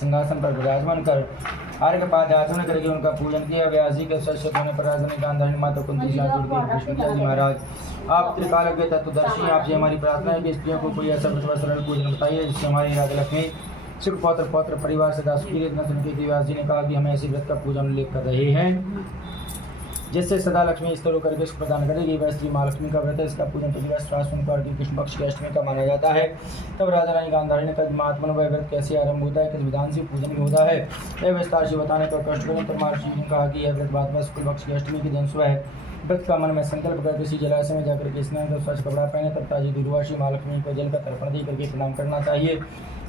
सिंहासन पर विराजमान कर अर्घ पाद आचमन करके उनका पूजन किया। व्यास जी के सशक्त होने पर राजधानी गांधारी माता कुंती जी महाराज, आप त्रिकाल के तत्वदर्शी, आपसे हमारी प्रार्थना है कि स्त्रियों को कोई ऐसा सरल पूजन बताइए जिससे हमारी राजा लक्ष्मी सुख पौत्र पौत्र परिवार सदा सुखी रहे। इतना सुन के व्यास जी ने कहा कि हम ऐसे व्रत का पूजन उल्लेख कर रहे हैं जिससे सदा लक्ष्मी स्तर होकर के सुख प्रदान करेगी। वह श्री महालक्ष्मी का व्रत है, इसका पूजन प्रतिवर्ष श्रावण की कृष्ण पक्ष की अष्टमी का माना जाता है। तब राजा रानी गांधारी ने कहा महात्मा वह व्रत कैसे आरंभ होता है, किस विधान से पूजन भी होता है, यह विस्तार से बताने का कष्ट करें। पर महर्षि ने कहा कि यह व्रत भाद्रपद शुक्ल पक्ष की अष्टमी के दिन सुबह व्रत का मन में संकल्प कर किसी जलाशय में जाकर के स्नान कर स्वच्छ कपड़ा पहने तब ताजी दुर्वासी महालक्ष्मी को जल का तर्पण दे करके प्रणाम करना चाहिए।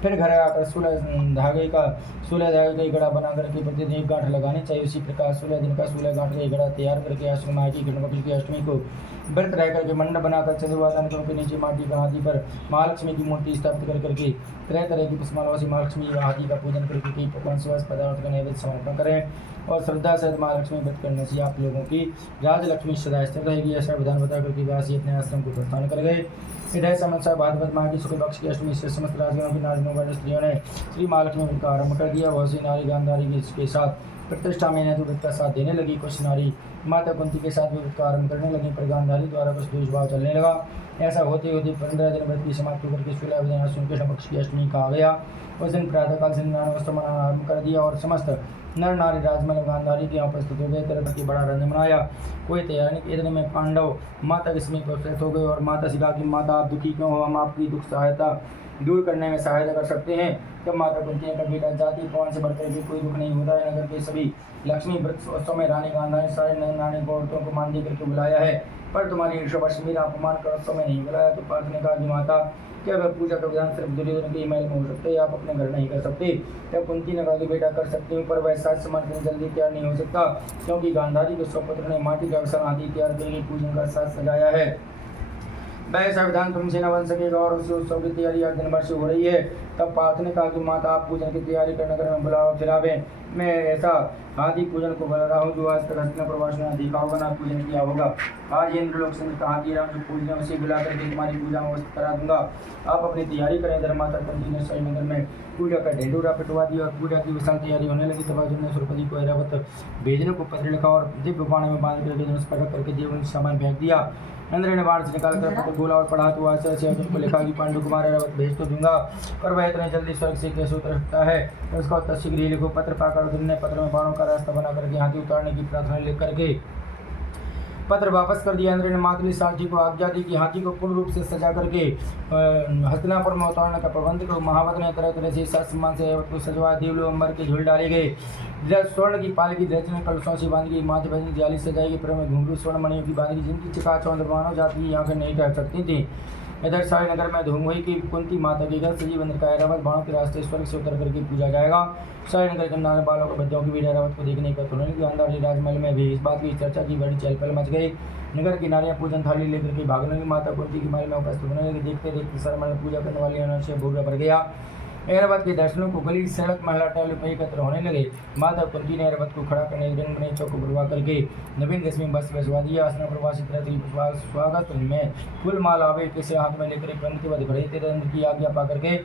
फिर घर आकर 16 धागे का गड़ा बना करके प्रतिदिन एक गांठ लगानी चाहिए। उसी प्रकार 16 दिन का 16 गांठ का गड़ा तैयार करके आश्रम माँ की कृष्ण की अष्टमी को व्रत रह करके मंडप बनाकर चंद्रवादन के नीचे माटी का हाथी पर महालक्ष्मी की मूर्ति स्थापित कर करके तरह तरह की पुष्पमालाओं महालक्ष्मी हाथी का पूजन करके कई पकवान स्वास्थ्य पदार्थ का नैवेद्य समर्पण करें और श्रद्धा सहित महालक्ष्मी व्रत करने से आप लोगों की राजलक्ष्मी सदा स्थिर रहेगी। ऐसा विधान बता करके व्यास अपने आश्रम को प्रस्थान कर गए। इधर समस्या भाद्रपद माह की शुक्ल पक्ष की अष्टमी से समस्त राजगणों की नारियों वर्ण स्त्रियों ने श्री महालक्ष्मी व्रत का आरंभ कर दिया। बहुत सी नारी गांधारी के साथ प्रतिष्ठा में व्रत का साथ देने लगी। कुछ नारी माता कुंती के साथ भी व्रत का आरंभ करने लगी, पर गांधारी द्वारा कुछ दुष्भाव चलने लगा। ऐसा होते होते 15 दिन व्रत की समाप्ति करके 16 दिन कृष्ण पक्ष की अष्टमी कहा गया। उस दिन प्रातःकाल से नारायण वस्त्र मनाना आरंभ कर दिया और समस्त नर नारी राजमहल गांधारी के यहाँ उपस्थित हो गए। तरह की बड़ा रंग मनाया, कोई तैयारी नहीं। इतने में पांडव माता के समीप उपस्थित हो गए और माता से कहा कि माता आप दुखी क्यों हो, हम आपकी दुख सहायता दूर करने में सहायता कर सकते हैं। तब माता कुंती ने कहा बेटा जाति पवन से बढ़कर भी कोई दुख नहीं होता है। नगर के सभी लक्ष्मी व्रत उत्सव में रानी गांधारी सारे नर नारी को औरतों को मान दे करके बुलाया है, पर तुम्हारी ईर्ष्यावश मेरा अपमान कर उत्सव में नहीं बुलाया। तो पार्थ ने कहा कि माता क्या वह पूजा का विधान सिर्फ दुर्योधन के महल में हो सकते, आप अपने घर नहीं कर सकते। तब कुंती ने कहा कि बेटा कर सकती हूँ, पर वह साज समान के जल्दी तैयार नहीं हो सकता, क्योंकि गांधारी के स्वपुत्र ने माटी का विशाल हाथी तैयार करके पूजन का साज सजाया है। वह ऐसा विधान तुमसे न बन सकेगा और उस उत्सव की तैयारी 8 दिन भर से हो रही है। तब पार्थ ने कहा कि माता आप पूजन की तैयारी कर नगर में बुलाओ फिरावे। मैं ऐसा हाथी पूजन को बुला रहा हूँ जो आज तक हस्तिना प्रवास में देखा होगा ना पूजन किया होगा। आज इंद्रलोक से कहा कि राम जो पूजन उसे बुला करके तुम्हारी पूजा में वस्त्र करा दूंगा। आप अपनी तैयारी करें। धर्माता कुंती ने स्वयं नगर में पूजा का ढिंडोरा पिटवा दिया और पूजा की विशाल तैयारी होने लगी। तब अर्जुन ने द्रौपदी को ऐरावत भेजने को पत्र लिखा और दिव्य बाण में बांध करके धनुष पटक करके देव सामान फेंक दिया। इंद्र ने बाण से निकाल कर पत्र बोला और पढ़ा तो आचार्य से अर्जुन को लिखा कि पांडु कुमार ऐरावत भेज तो दूंगा, पर वह इतने जल्दी स्वर्ग से कैसे उतर सकता है। उसका उत्तर शीघ्र ही लिखो। पत्र पाकर अर्जुन ने पत्र में बाणों का रास्ता बना करके हाथी उतारने की प्रार्थना लिख करके पत्र वापस कर दिया। इंद्र ने मातली सारथी को आज्ञा दी कि हाथी को पूर्ण रूप से सजा करके हस्तिनापुर में उतारने का प्रबंध करो। महावत ने तरह तरह से सात सम्मान से को सजवा देवलो अंबर के झूल डाले गए। स्वर्ण की पाल की दर्जन में कलशों से बांधी गई, माथे भजन जाली सजाई गई, पर में घुंघरू स्वर्ण मणियों की बांधी जिनकी चकाचौंध मानव जाति की आंखें नहीं ठहर सकती थी। इधर सारे नगर में धूम हुई कि कुंती माता के घर सजीव इंद्र का ऐरावत बाणों के रास्ते स्वर्ग से उतर करके पूजा जाएगा। सारे नगर के नारे बालों के बच्चों की भी ऐरावत को देखने का तुरंत गांधारी राजमहल में भी इस बात की चर्चा की बड़ी चहल पहल मच गई। नगर की नारियां पूजन थाली लेकर के भागने लगी। माता कुंती की महल में उपस्थित होने लगी। देखते देखते सारे महल पूजा करने वाली से भूरा भर गया। ऐरावत के दर्शनों को गली सड़क महिला टहल पर एकत्र होने लगे। माता कुंती ने ऐरावत को खड़ा करने रंग बने चौक बुलवा करके नवीन दशमी बस भिजवा दिया। आसना प्रवासी स्वागत में फूल माल आवे किसे हाथ में लेकर पंक्तिबद्ध खड़े थे। इंद्र की आज्ञा पा करके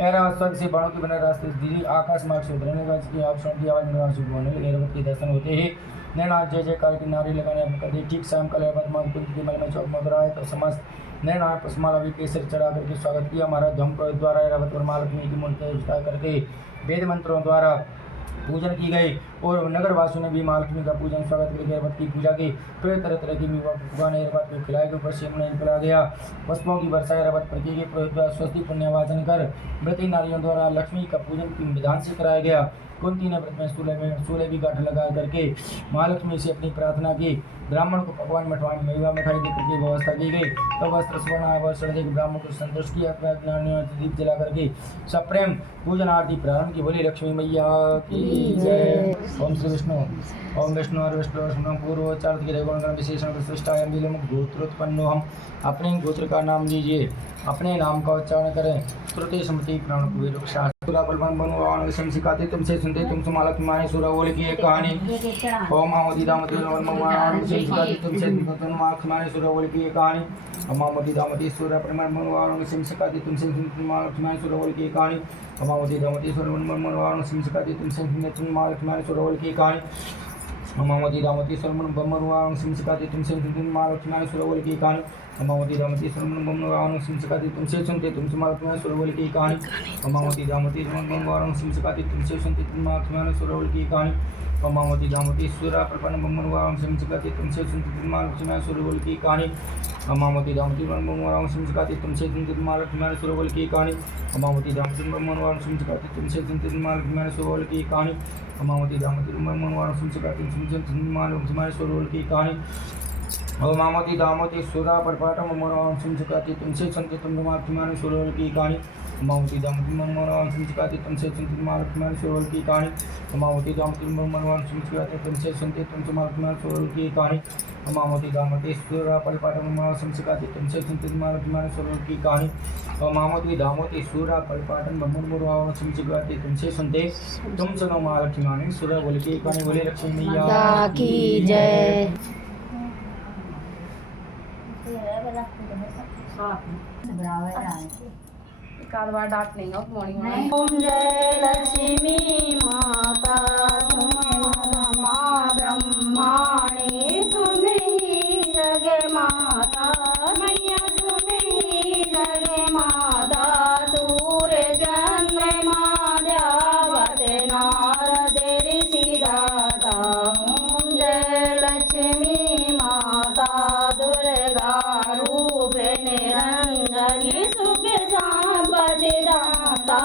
ऐरावत स्वर्ग से बाणों के बने रास्ते धीरे आकाश मार्ग से उतरने लगा, जिसकी आभूषण की आवाज में शुभ होने लगी। ऐरावत के दर्शन होते ही नैनाथ जय जयकार की नारी लगाने कर दी। ठीक शाम कल ऐरावत माता कुंती के महल में चौक में उतरा है तो समस्त नैनाथ पुष्पमाला भी केसर चढ़ा करके स्वागत किया। महाराज धम द्वारा ऐरावत और महालक्ष्मी की मूर्ति विस्तार करके वेद मंत्रों द्वारा पूजन की गई और नगरवासियों ने भी महालक्ष्मी का पूजन स्वागत करके ऐरावत की पूजा की। फिर तरह तरह की पकवान ऐरावत को खिलाए गए। ऊपर से निकला गया पुष्पों की वर्षा ऐरावत पर की गई। स्वस्ति पुण्य वाचन कर व्रती नारियों द्वारा लक्ष्मी का पूजन की विधान से कराया गया। कुंती ने व्रत में सूले भी गांठ लगा करके महालक्ष्मी से अपनी प्रार्थना की। ब्राह्मण को पकवान मेवा मिठाई देकर की व्यवस्था की गई। तब वस्त्र स्वर्ण ब्राह्मण को संतुष्ट किया। दीप जला करके सप्रेम पूजन आरती प्रारंभ की। बोली लक्ष्मी मैया की जय। ओम श्री विष्णु ओम विष्णु और विष्णु पूर्वोच्चारित की गुण विशेषण विशिष्टाय गोत्रोत्पन्नो। हम अपने गोत्र का नाम लीजिए, अपने नाम का उच्चारण करें। श्रुति स्मृति प्राण सुरा बलवान बनो आवन विषम सिखाते तुमसे सुनते तुम सुमाला तुम्हारी सुरा बोल की एक कहानी ओम मामोदी दामोदी ओम मामोदी विषम सिखाते तुमसे तुम माँ तुम्हारी सुरा बोल की एक कहानी ओम मामोदी दामोदी सुरा परमान बनो आवन विषम सिखाते तुमसे तुम माँ तुम्हारी सुरा बोल की एक कहानी ओम मामोदी दामोदी सुरा परमान बनो आवन विषम सिखाते तुमसे तुम माँ तुम्हारी सुरा बोल की एक कहानी मामोदी दामोदी सरमन बमरुआन सिमसिकाती तुमसे तुम मारो तुम्हारे सुरवल की कहानी मामोदी दामोदी सरमन बमरुआन सिमसिकाती तुमसे सुनते तुम मारो तुम्हारे सुरवल की कहानी मामोदी दामोदी सरमन बमरुआन सिमसिकाती तुमसे सुनते तुम मारो तुम्हारे सुरवल की कहानी मामोदी दामोदी सुरा परपन बमरुआन सिमसिकाती तुमसे सुनते तुम मारो तुम्हारे सुरवल की कहानी मामोदी दामोदी बमरुआन सिमसिकाती तुमसे सुनते तुम मारो तुम्हारे सुरवल की कहानी मामोदी दामोदी बमरुआन सिमसिकाती तुमसे सुनते तुम मारो तुम्हारे सुरवल की कहानी मामोदी दामोदी बमरुआन सिमसिकाती तुमसे तुम मारो तुम्हारे सुरवल की कहानी और मामोदी दामोदी सुरा परपाटम मनोवान सिमसिकाती तुमसे सुनते तुम तुम्हारे सुरवल की कहानी मामोदी दामोदी मनोवान सिमसिकाती तुमसे सुनते तुम्हारे सुरवल की कहानी मामोदी दामोदी मनोवान सिमसिकाती तुमसे सुनते तुम तुम्हारे सुरवल की कहानी मामोदी दामोदी सुरा परपाटम मनोवान सिमसिकाती तुमसे सुनते तुम्हारे सुरवल की कहानी और मामोदी दामोदी सुरा परपाटन मनोवान सिमसिकाती तुमसे सुनते तुम सुनो महालक्ष्मी सुरा बोल की कहानी बोले लक्ष्मी मैया की जय। बार डांट नहीं मॉर्निंग ओम जय लक्ष्मी माता तुम माँ ब्रह्माणी तुम ही जग माता मैया तुम ही जग माता सूर्य चंद्रमा देवत नारद ऋषि दाता ओम जय लक्ष्मी माता दुर्गा रूप निरंजनी सुख संपत्ति दाता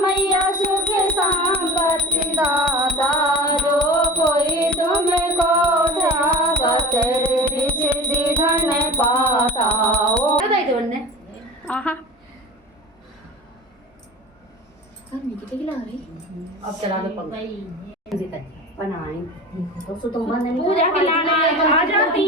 मैया सुख संपत्ति दाता जो कोई तुमको ध्यावत सिद्धि धन पाता ओ आहा अब चला दो पंखा बनाए तो तुम बंद नहीं पूजा के लाना आ जाती